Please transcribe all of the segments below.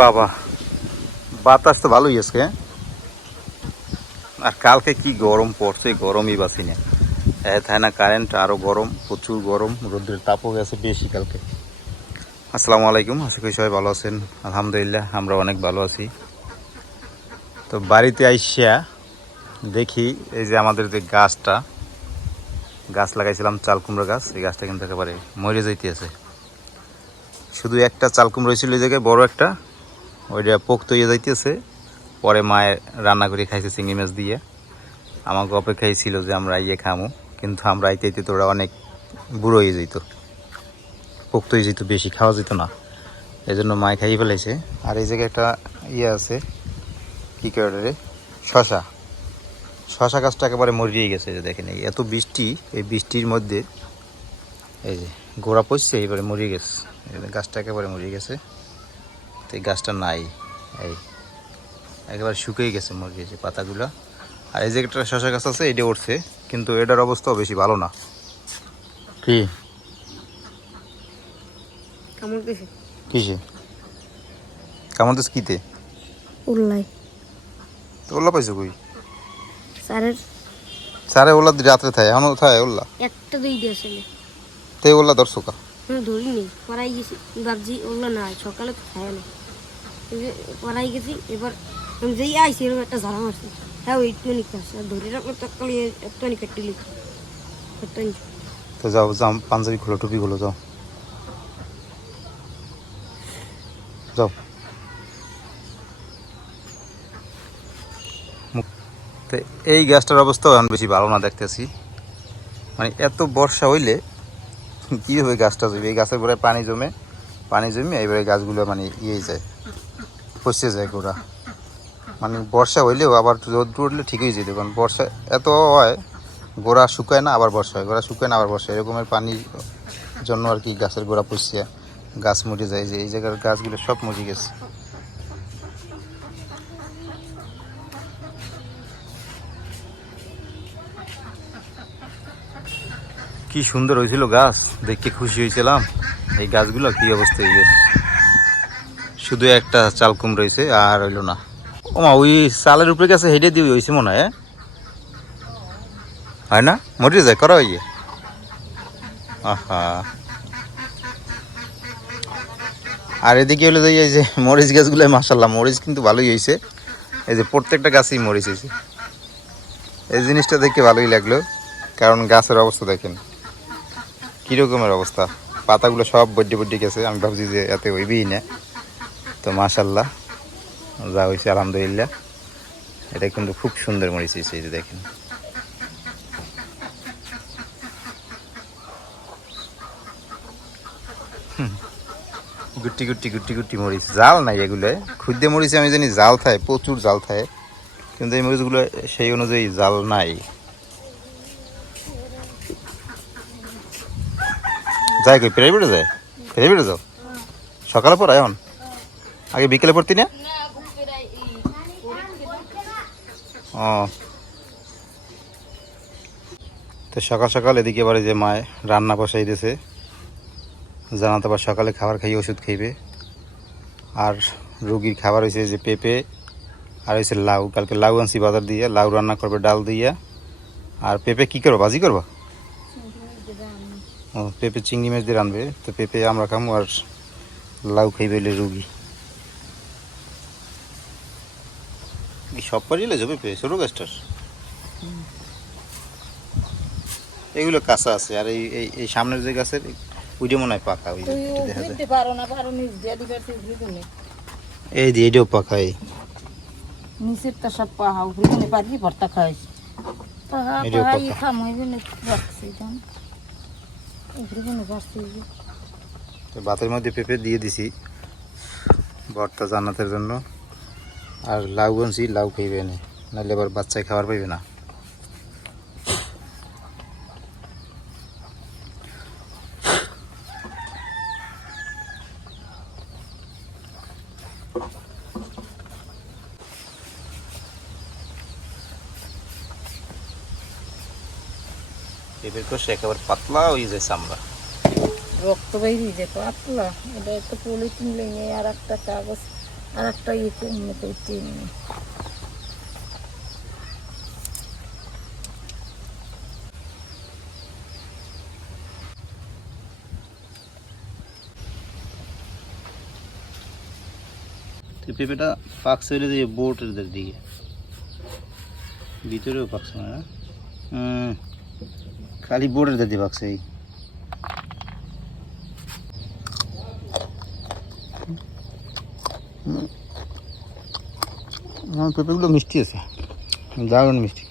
বাবা, বাতাস তো ভালোই আজকে। আর কালকে কি গরম পড়ছে, গরমই বাসি না। তাই না, কারেন্ট আরো গরম, প্রচুর গরম, রোদ্রের তাপও গেছে বেশি কালকে। আসসালামু আলাইকুম, আশা করি সবাই ভালো আছেন। আলহামদুলিল্লাহ আমরা অনেক ভালো আছি। তো বাড়িতে আইসা দেখি এই যে আমাদের যে গাছ লাগাইছিলাম, চাল কুমড়া গাছ, এই গাছটা কিন্তু একেবারে মরে যাইতেছে। শুধু একটা চাল কুমড়া হয়েছিল এই জায়গায়, বড় একটা, ওইটা পোক্ত হয়ে যাইতেছে। পরে মায়ের রান্না করে খাইছে চিংড়ি মাছ দিয়ে। আমাকে অপেক্ষাই ছিল যে আমরা আইয়ে খামো, কিন্তু আমরা আইতে তো ওরা অনেক বুড়ো হয়ে যেত, পোক্ত হয়ে যেত, বেশি খাওয়া যেত না। এই জন্য মায় খাইয়ে ফেলেছে। আর এই জায়গায় একটা ইয়ে আছে, কী করে, শশা গাছটা একেবারে মরিয়ে গেছে। যে দেখেন এত বৃষ্টি, এই বৃষ্টির মধ্যে এই যে গোড়া পড়ছে, এবারে মরিয়ে গেছে। গাছটা একেবারে মরিয়ে গেছে। তো এই গাছটা নাই, এই একেবারে শুকিয়ে গেছে, মরে গেছে পাতাগুলো। আর এই যে একটা শশা গাছ আছে, এটা উঠছে, কিন্তু এটার অবস্থাও বেশি ভালো না। কি কিসে কামড় দিস? কিতে? উল্লাই। তো ওল্লা পাইছো কই? স্যারের ওল্লা রাত্রে থাকে, এখন থাকে ওল্লা একটা দুই দিয়েছে। তাই ওল্লা দর্শক ধরিনি, পড়াই গেছি, ভাবছি ওল্লা না সকালে তো খায় না, পড়াই গেছি। এবার আমি যেই আইসি এরকম একটা ঝাড়া মারছি, হ্যাঁ ওই একটুখানি খাচ্ছে, আর ধরে রাখলে তৎকালি একটুখানি কেটে লিখি। তো যাও, পাঞ্জাবি খোলো, টুপি খোলো, যাও যাও। তো এই গাছটার অবস্থাও এখন বেশি ভালো না দেখতেছি। মানে এত বর্ষা হইলে কীভাবে গাছটা জমে, এই গাছের গোড়ায় পানি জমে এইবারে গাছগুলো মানে ইয়ে যায়, পচে যায় গোড়া। মানে বর্ষা হইলেও আবার রোদ উঠলে ঠিক হয়ে যেত, কারণ বর্ষা এত হয়, গোড়া শুকায় না আবার বর্ষা হয়, গোড়া শুকায় না আবার বর্ষা, এরকমের পানির জন্য আর কি গাছের গোড়া পচে গাছ মরে যায়। যে এই জায়গার গাছগুলো সব মরে গেছে। কি সুন্দর হয়েছিল গাছ, দেখে খুশি হয়েছিলাম। এই গাছগুলো কি অবস্থা হয়ে গেছে, শুধু একটা চাল কুমড়া রয়েছে আর হইলো না। ওমা, ওই চালের উপরে গেছে, হেঁটে দিয়ে হয়েছে মনে হয় না, মরে যায় করা হইয়ে। আহা, আর এদিকে হলো যে এই যে মরিচ গাছগুলো, মাশাআল্লাহ মরিচ কিন্তু ভালোই হয়েছে। এই যে প্রত্যেকটা গাছেই মরিচ হয়েছে, এই জিনিসটা দেখে ভালোই লাগলো। কারণ গাছের অবস্থা দেখেন কীরকমের অবস্থা, পাতাগুলো সব বড্ডে গেছে। আমি ভাবছি যে এতে হইবেই না, তো মাশাআল্লাহ যা হয়েছে আলহামদুলিল্লাহ। এটা কিন্তু খুব সুন্দর মরিচ হয়েছে, এই যে দেখেন। গুটি মরিচ, জাল নাই এগুলো। ক্ষুদ্র মরিচ আমি জানি জাল থাকে, প্রচুর জাল থাকে, কিন্তু এই মরিচগুলো সেই অনুযায়ী জাল নাই। যায় কই, প্রাইভেটে যায়? প্রাইভেটে যাও সকালে পর এখন, আগে বিকেলে পড়তি না? ও, তো সকাল সকাল এদিকে এবারে যে মায় রান্না বসাই দিয়েছে, জানাতে আবার সকালে খাবার খাইয়ে ওষুধ খাইবে। আর রুগীর খাবার হয়েছে যে পেঁপে, আর হয়েছে লাউ, কালকে লাউ আনছি বাজার দিয়ে, লাউ রান্না করবে ডাল দিয়ে। আর পেঁপে কী করবো, ভাজি করবো? ও, পেঁপে চিংড়ি মাছ দিয়ে রানবে। তো পেঁপে আমরা খামো, আর লাউ খাইবে এলে রুগী। সব পারিলে যাবে পেঁপে, ছোটো গাছটার এগুলো কাঁচা আছে। আর এই এই সামনের যে গাছের ওইটা মনে হয় পাকা, ওই দেখা যায়। এই যে এটাও পাকা, এই নিচের তো সব পাহা, উপরে পারি ভর্তা খাইছি। ভাতের মধ্যে পেঁপে দিয়ে দিছি ভর্তা জান্নাতের জন্য। আর লাউ আনছি, লাউ খাইবে না, নাহলে আবার বাচ্চায় খাবার পাইবে না। পেঁপের কোষে একেবারে পাতলা হয়ে যায় চামড়া, রক্ত বাইরে যায় পাতলা। এটা একটা পলিথিন লেগে আর একটা কাগজ আর একটা ইয়েতে করতে পেঁপেটা পাকছে হলে দিয়ে বোটের দিকে ভিতরেও পাকছে না খালি বোর্ডের দিকে পাকছে এই পেঁপেগুলো মিষ্টি আছে দারুণ মিষ্টি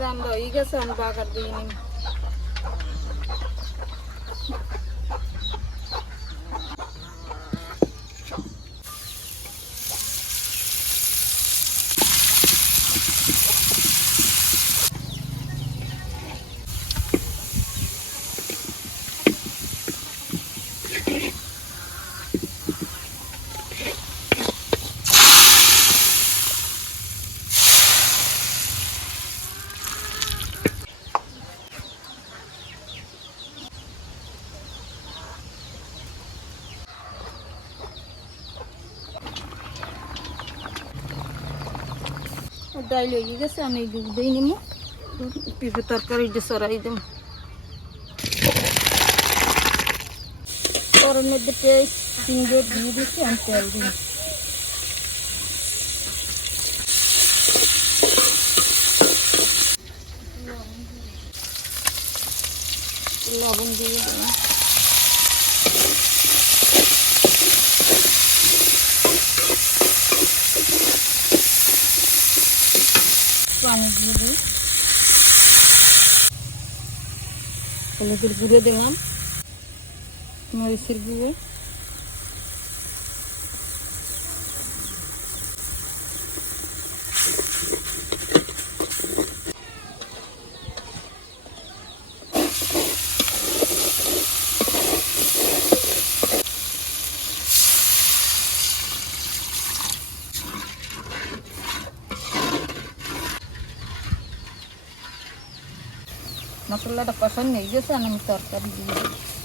রান্না হয়ে গেছে আমি বাগার দিয়ে নিই ডাইল হয়ে গেছে আমি দুধ দিয়ে নিব পেঁপে তরকারি দিয়ে সরাই দেব করার মধ্যে পেঁয়াজ সিঙ্গে দিয়ে দিচ্ছি আমি তেল দিই লবণ দিয়ে দিলাম পানি দিয়ে দিই হলুদের গুঁড়ো দিলাম মরিচের গুঁড়ো মশলাটা কষানো হয়ে গেছে আর আমি তরকারি দিয়ে দিই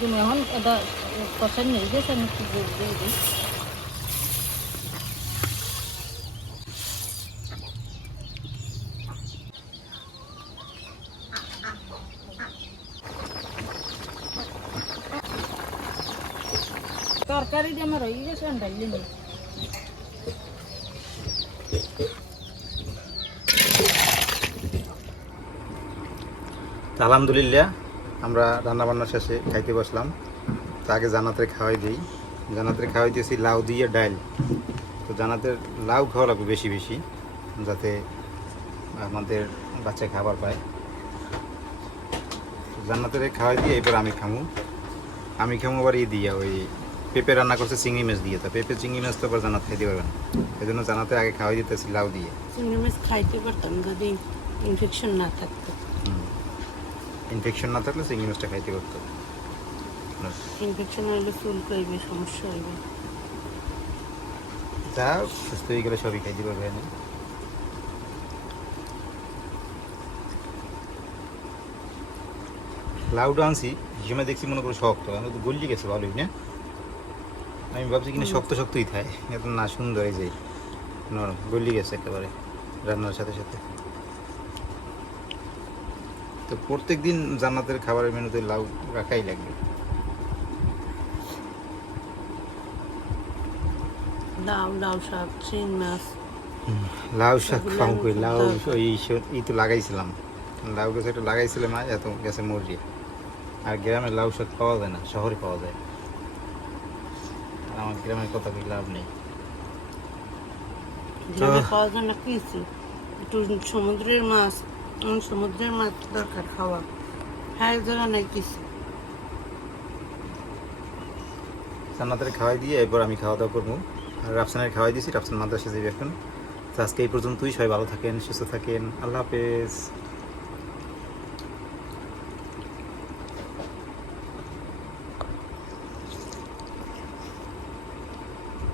তুমি এখন এটা পছন্দ হয়ে গেছে আমি কি বলবো দিই তরকারি দিয়ে আমার হয়ে গেছে ডাইলে নেই তো আলহামদুলিল্লাহ আমরা রান্নাবান্না শেষে খাইতে বসলাম। তো আগে জান্নাতের খাওয়াই দিই। জান্নাতের খাওয়াই দিয়েছি লাউ দিয়ে ডাল। তো জান্নাতের লাউ খাওয়া লাগবে বেশি বেশি, যাতে আমাদের বাচ্চা খাবার পায়। তো জান্নাতের খাওয়াই দিয়ে এবার আমি খামু আবার দিয়ে ওই পেঁপে রান্না করছে চিংড়ি মাছ দিয়ে। তো পেঁপে চিংড়ি মাছ তো আবার জান্নাত খাইতে পারবে না, এই জন্য জান্নাতে আগে খাওয়াই দিতেছি লাউ দিয়ে। চিংড়ি মাছ খাইতে পারতাম যদি ইনফেকশন না থাকতো ইনফেকশন না থাকলে চিংড়ি মাছটা খাইতে পারতো। ইনফেকশন হলে চুল করবে সমস্যা হইবে যা সুস্থ হয়ে গেলে সবই খাইতে পারবে না। লাউটা আনছি হিসেবে দেখছি মনে করো শক্ত, আমি তো গলি গেছে ভালোই না। আমি ভাবছি কিনা শক্ত শক্তই থাকে, এত না সুন্দর এই যে নরম গলি গেছে একেবারে রান্নার সাথে সাথে। তো প্রত্যেক দিন জান্নাতের খাবারের মেনুতে লাউ রাখাই লাগবে। লাউ শাক চিংড়ি মাছ লাউ শাক খাও কই, লাউ এই তো লাগাইছিলাম, লাউ গাছ একটা লাগাইছিলাম, এত গেছে মরি। আর গ্রামে লাউ শাক পাওয়া যায় না, শহরে পাওয়া যায়। আর আমার গ্রামের কথা কি লাভ নেই। গ্রামে পাওয়া যায় না কিছু একটু সমুদ্রের মাছ সমুদ্রের মাছ দরকার খাওয়া, হ্যাঁ জায়গা নাই কিছু। জান্নাতের খাওয়াই দিয়ে এরপর আমি খাওয়া দাওয়া করবো। আর রাফসানের খাওয়াই দিয়েছি, রাফসান মাদ্রাসা যাবে এখন। তো আজকে এই পর্যন্তই, সবাই ভালো থাকেন, সুস্থ থাকেন, আল্লাহ হাফেজ।